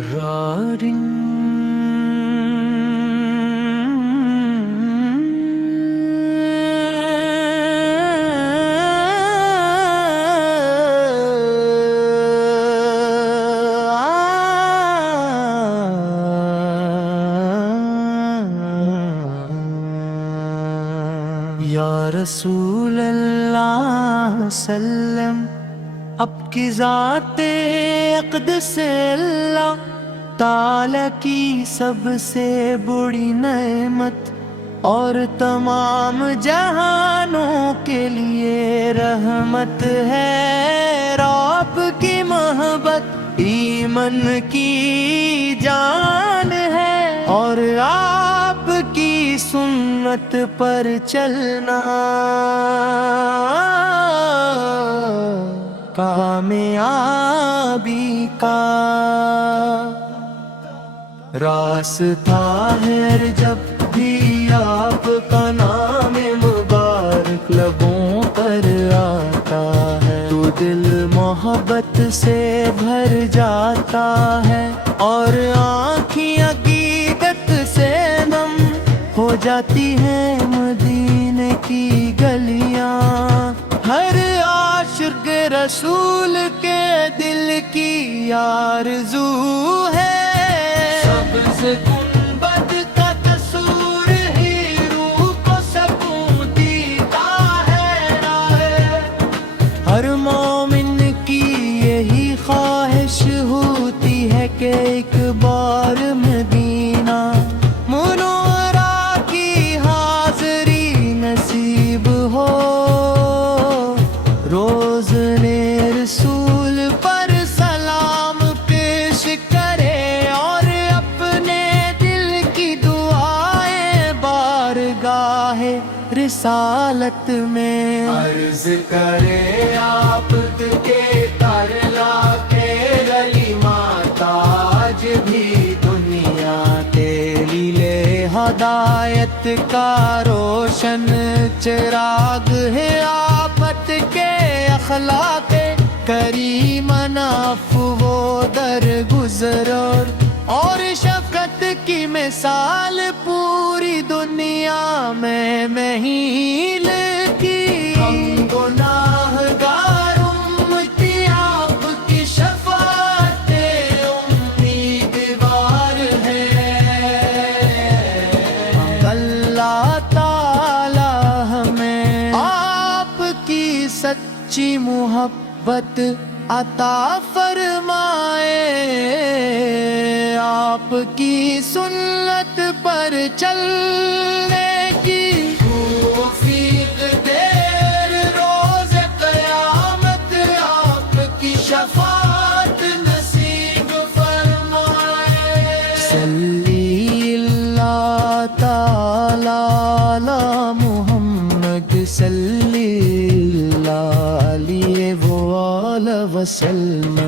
رارن یا رسول اللہ سلم، اب کی ذات اقدس اللہ تعالی کی سب سے بڑی نعمت اور تمام جہانوں کے لیے رحمت ہے۔ رب کی محبت ایمان کی جان ہے اور آپ کی سنت پر چلنا کامیابی کا راستہ ہے۔ جب بھی آپ کا نام مبارک لبوں پر آتا ہے تو دل محبت سے بھر جاتا ہے اور آنکھیں عقیدت سے نم ہو جاتی ہیں۔ مدینے کی گلیاں ہر عاشق رسول کے دل کی آرزو ہے۔ سبز گنبد کا تصور ہی روح کو سکون دیتا ہے۔ ہر مومن کی یہی خواہش ہوتی ہے کہ ایک بار مدینہ منورہ کی حاضری نصیب ہو۔ روز رسول پر سلام پیش کرے اور اپنے دل کی دعائیں بارگاہ رسالت میں عرض کرے۔ آپ کے ترلا کے گلی ماتا آج بھی دنیا تیری لے ہدایت کا روشن چراغ ہے۔ آفت کے اخلاق کریم عفو در گزر اور شفقت کی مثال پوری دنیا میں محیل کی۔ ہم گناہگار امتی آپ کی شفاعت امیدوار ہیں۔ اللہ تعالی ہمیں آپ کی سچی محبت عطا فرمائے، آپ کی سنت پر چلنے کی توفیق دے۔ روز قیامت آپ کی شفاعت نصیب فرمائے۔ صلی اللہ تعالی علی محمد صلی اللہ علیہ وسلم۔